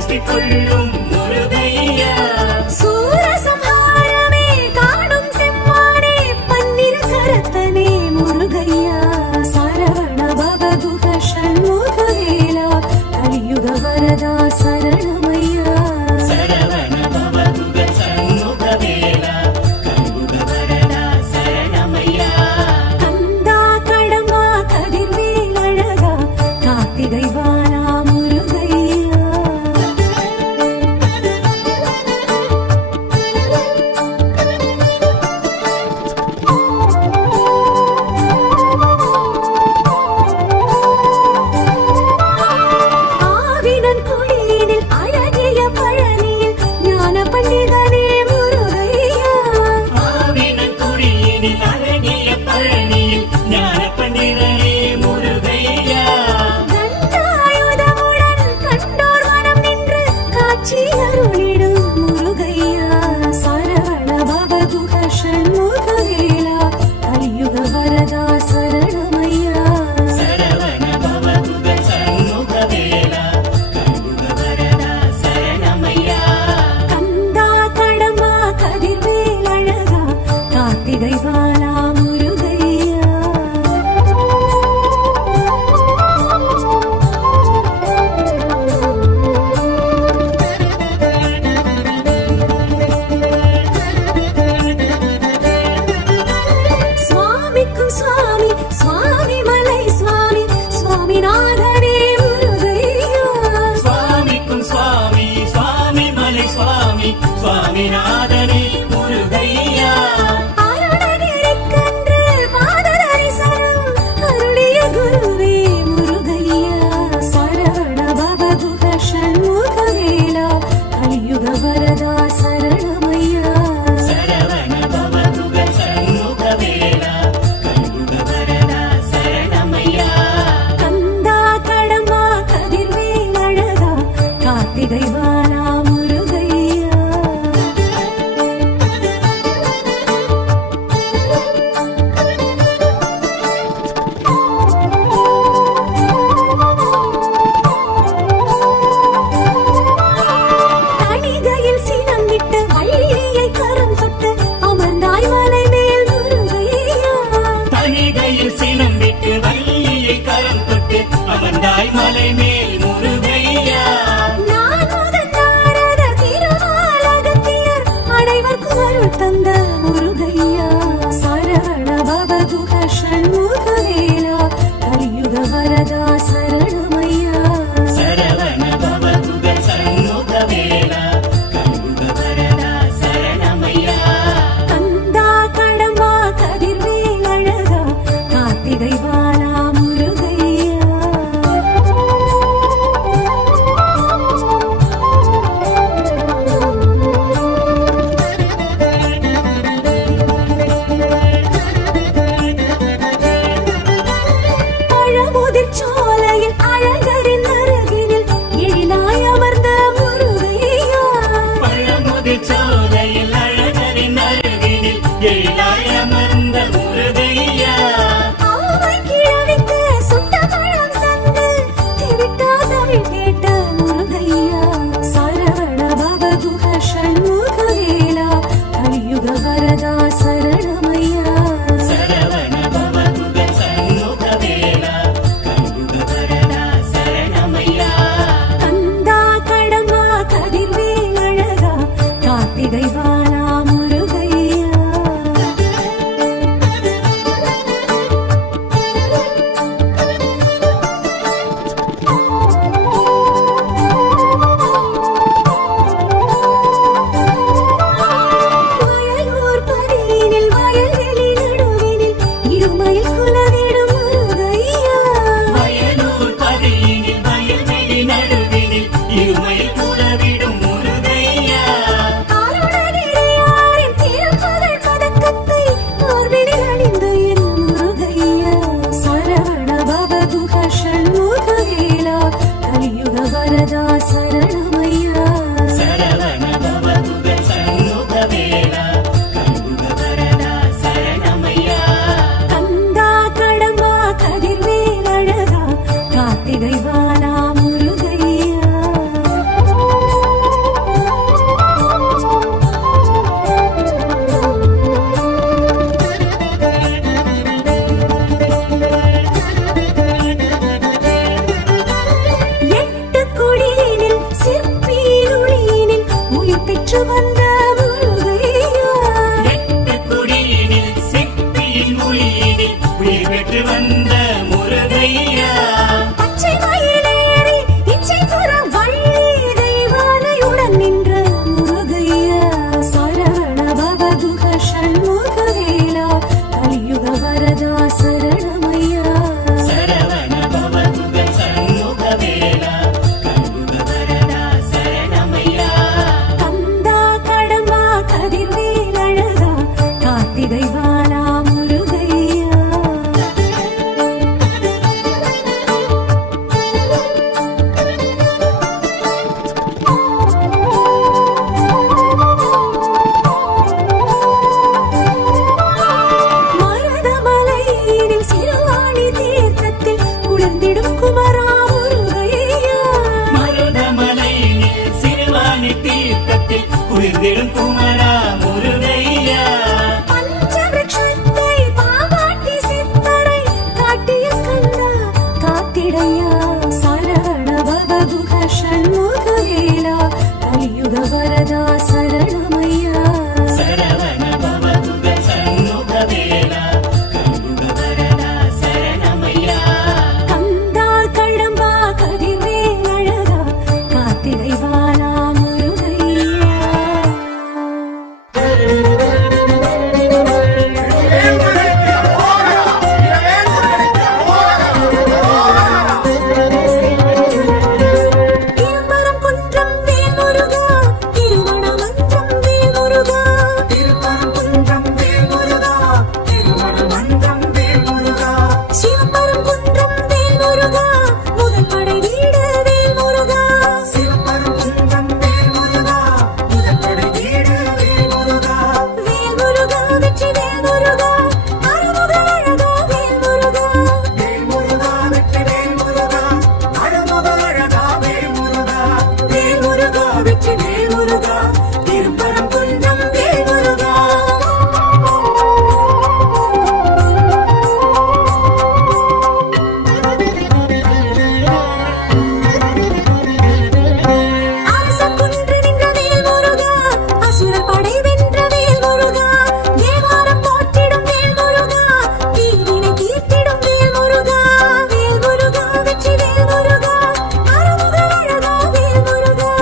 கொள்ளும் முருகையா சூரசம்ஹாரமே காணும் செம்மானே பன்னிரு கரத்தனே முருகையா சரவண பவகுக ஷண்முகவேலா கலியுக வரதா சரணமையா சரவண பவகுக ஷண்முகவேலா கலியுக வரதா சரணமையா கந்தா கடம்பா கதிர்வேல் அழகா கார்த்திகை வாலா முருகையா ஆவினன் குடியினில் அழகிய பழனியில் ஞான பண்டிதனே முருகையா ஆவினன் குடியினில் அழகிய பழனியில் ஞான பண்டிதனே முருகையா தண்டாயுதமுடன் கண்டோர் மனம் நின்று காட்சி அருளிடும் முருகையா சரவண பவகுக ஷண்முகவேலா கலியுக வரதா சரணமையா சரவண பவகுக ஷண்முகவேலா கலியுக வரதா சரணமையா கந்தா கடம்பா கதிர்வேல் அழகா கார்த்திகை வாலா முருகையா சுவாமிக்கும் சுவாமி சுவாமி மலை சுவாமி சுவாமிநாதனே முருகையா சுவாமிக்கும் சுவாமி சுவாமி மலை சுவாமி சுவாமிநாதனே முருகையா அருணகிரிக்கன்று பாத தரிசனம் அருளிய குருவே முருகையா சரவண பவகுக ஷண்முகவேலா கலியுக வரதா சரணமையா சரவண பவகுக ஷண்முகவேலா கலியுக வரதா சரணமையா கந்தா கடம்பா கதிர்வேல் அழகா கார்த்திகை வாலா முருகையா தணிகையில் சில வந்த முருகையா எட்டு குடியினில் சிப்பியின் மொழியினில் உயிர் பெற்று வந்த முருகையா பச்சை மயிலேறி இச்சை புற வள்ளி தெய்வானையுடன் நின்ற முருகையா சரவண பவதுக ஷண்முகவேலா கலியுக வரதா சரணமையா சரவண பவதுக சண்முகவேலா கண்புக வரதா சரணமையா கந்தா கடம்பா கதிர்வேல் அழகா கார்த்திகை வாலா முருகையா மருதமலையினில் சிறுவாணி தீர்த்தத்தில் குளிர்ந்திடும் குமரா முருகையா மருதமலையினில் சிறுவாணி தீர்த்தத்தில் குளிர்ந்திடும் குமரா முருகையா பஞ்சவிருட்சத்தை பாவாட்டி சித்தரை காட்டிய கந்தா காத்திடையா சரவண பவதுக ஷண்முகவேலா கலியுக வரதா சரணமையா சரவண பவதுக சண்முகவேலா கண்புக வரதா சரணமையா கந்தா கடம்பா கதிர்வேல் அழகா கார்த்திகை வாலா முருகையா திருப்பரம் குன்றம் வேல் முருகா திருமணமன்றம் வேல் முருகா சிவபரம் குன்றம் வேல் முருகா முதல் படை வீடு வேல் முருகா வேல் முருகா வெற்றி வேல் முருகா அருமுக அழகா வேல் முருகா வேல் முருகா வெற்றி வேல் முருகா திருப்பரம் குன்றம் வேல் முருகா அரச குன்று நின்ற வேல் முருகா அசுரர் படை வென்ற வேல் முருகா தேவாரம் போற்றிடும் வேல் முருகா தீவினை தீர்த்திடும் வேல் முருகா வேல் முருகா வெற்றி வேல் முருகா அருமுக அழகா வேல் முருகா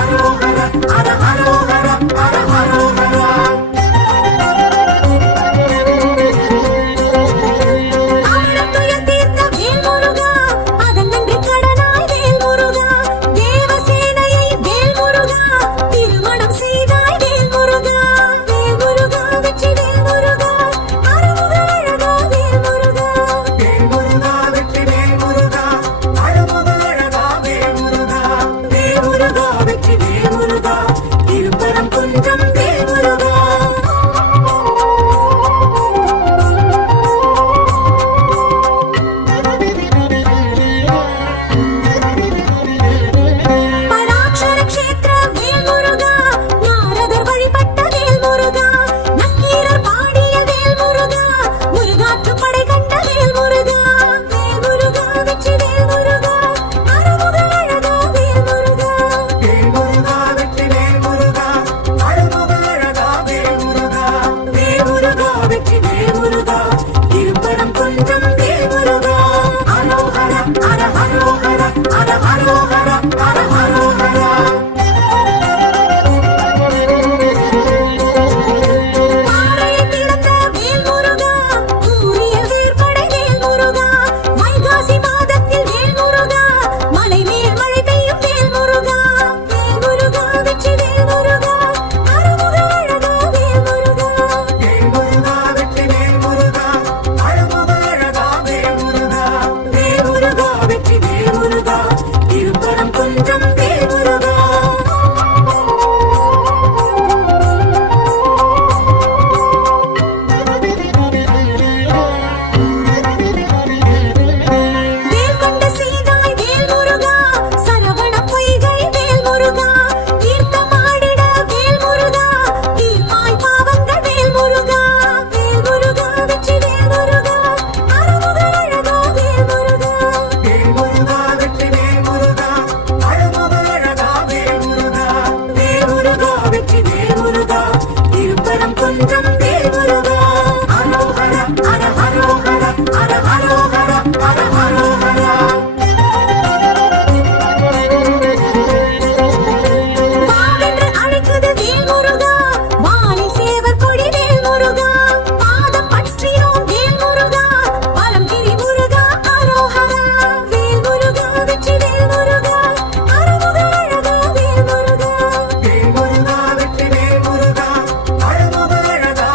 ஹரோஹர ஹர ஹரோஹர ஹர ஹரோஹர ஆயிரத்துயர் தீர்த்த வேல் முருகா அதன் நன்றி கடனாய் வேல் முருகா தேவசேனையை வேல் முருகா திருமணம் செய்தாய் வேல் முருகா வெற்றி வேல் முருகா அருமுக அழகா வேல் முருகா வேல் முருகா வெற்றி வேல் முருகா அருமுக அழகா வேல் முருகா வேல் முருகா வெற்றி வேல் முருகா திருப்பரம் குன்றம் வேல் முருகா பராட்சர க்ஷேத்திர வேல் முருகா நாரதர் வழிபட்ட வேல் முருகா நக்கீரர் பாடிய வேல் முருகா முருகாற்று படை கண்ட வேல் முருகா வெற்றி வேல் முருகா அருமுக அழகா வேல் முருகா வேல் முருகா வெற்றி வேல் முருகா அருமுக அழகா வேல் முருகா வேல் முருகா வெற்றி வேல் முருகா திருப்பரம் குன்றம் வேல் முருகா ஹரோஹர ஹர ஹரோஹர ஹர ஹரோஹர ஹர ஹரோஹர பாறையை பிளந்த வேல் முருகா கூறிய வேற்படை வேல் முருகா வைகாசி மாதத்தில் வேல் முருகா மலை மேல் மழை பெய்யும் வேல் முருகா வெற்றி வேல் முருகா அருமுக அழகா வேல் முருகா வேல் முருகா வெற்றி வேல் முருகா அருமுக அழகா வேல் முருகா வேல் முருகா வெற்றி வேல் முருகா திருப்பரம் குன்றம் வேல் முருகா வேல் கொண்ட சீதாய் வேல் முருகா சரவண பொய்கை வேல் முருகா தீர்த்தமாடிட வேல் முருகா தீர்ப்பாய் பாவங்கள் வேல் முருகா வெற்றி வேல் முருகா அருமுக அழகா வேல் முருகா வேல் முருகா வெற்றி வேல் முருகா அருமுக அழகா வேல் முருகா வேல் முருகா வெற்றி வேல் முருகா திருப்பரம் குன்றம் வேல் முருகா ஹரோஹர ஹர ஹரோஹர ஹர ஹரோஹர ஹர ஹரோஹர வாவென்று அழைக்குது வேல் முருகா வானில் சேவர் கொடி வேல் முருகா பாதம் பற்றினோம் வேல் முருகா பரம்பிரி முருகா அரோஹரா வேல் முருகா வெற்றி வேல் முருகா அருமுக அழகா வேல் முருகா வேல் முருகா வெற்றி வேல் முருகா அருமுக அழகா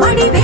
வடிவே